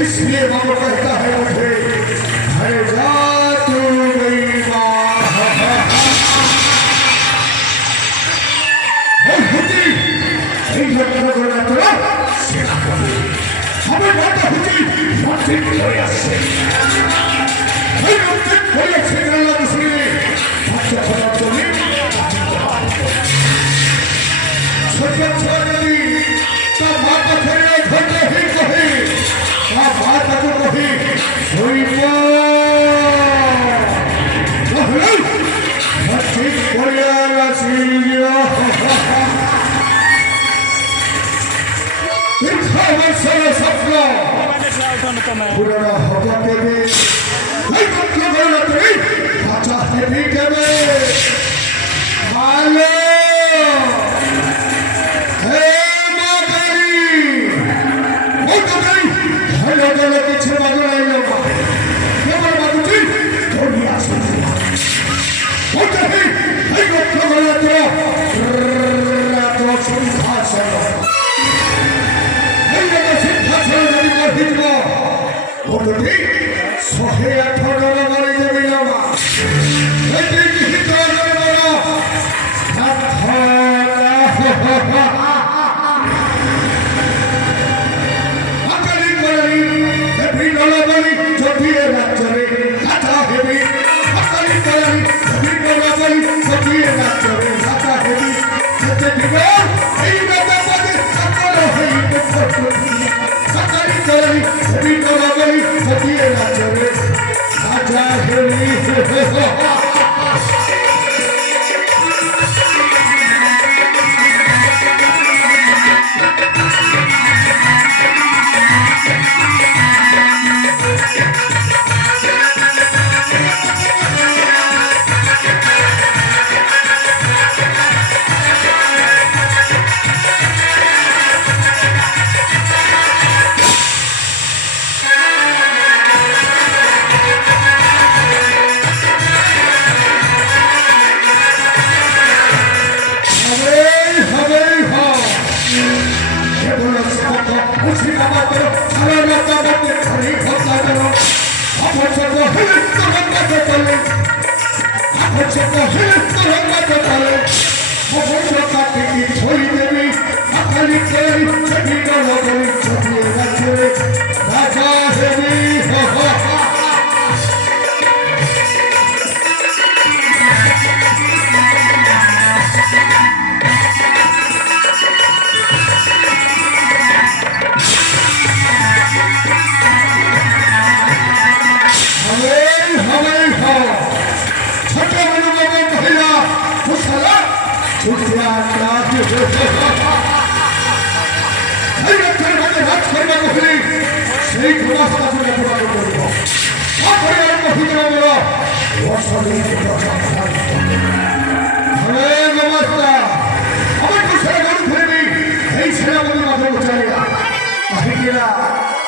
इसलिए बाबा कहता है मुझे है जा तू गई हमें बात होती मस्ती করে আসছে এই মস্তি করে ছেড়ে আসছে বাচ্চা খোলা চলে ছোট ছোটলি তো বাপ ছেড়ে ঘটে হি কহে आ बात को कही हुई वो नहीं मस्ती করে আসিयो खबर से सपना पुराना होगा तेरे नहीं मतलब है तेरी अच्छा है भी तेरे मालो हे मातारी हेलो हेलो पीछे बाजू आई लो केवल बाजू जी थोड़ी आसमान होते ही नहीं मतलब है तेरा तो सिंहासन Otoki, sohe athara mari jabe na. Eti kihita jabe na. Athara. Akali kari, eti nala mari jodiye rachare. Kata hebi. Akali kari, eti nala mari jodiye rachare. Kata hebi. Eti digo, ei bata bata akala hei bata. Akali kari, eti nala mari jodiye rachare. Kata hebi.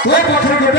तो पत्थर को